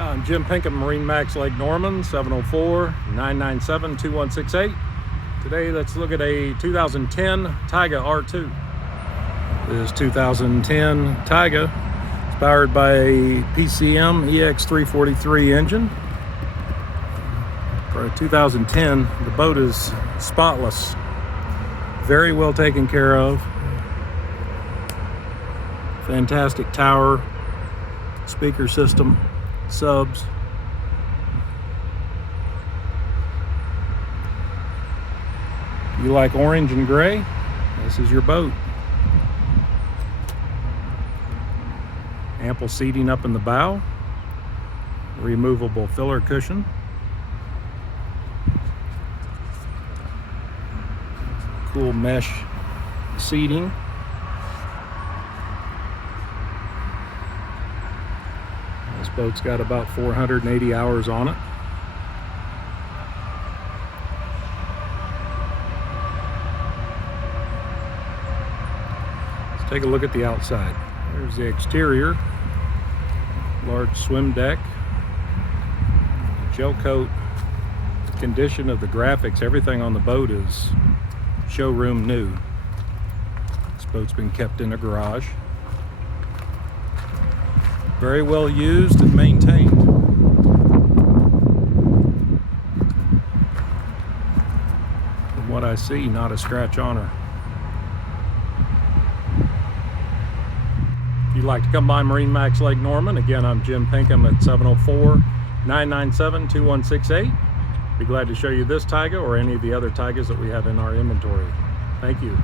I'm Jim Pinkham, MarineMax Lake Norman, 704-997-2168. Today, let's look at a 2010 Tige R2. This 2010 Tige is powered by a PCM EX343 engine. For a 2010, the boat is spotless, very well taken care of. Fantastic tower, speaker system, subs. If you like orange and gray, this is your boat. Ample seating up in the bow, removable filler cushion, cool mesh seating. This boat's got about 480 hours on it. Let's take a look at the outside. There's the exterior. Large swim deck. Gel coat. The condition of the graphics, everything on the boat is showroom new. This boat's been kept in a garage. Very well used and maintained. From what I see, not a scratch on her. If you'd like to come by MarineMax Lake Norman, again, I'm Jim Pinkham at 704-997-2168. Be glad to show you this Tige or any of the other Tiges that we have in our inventory. Thank you.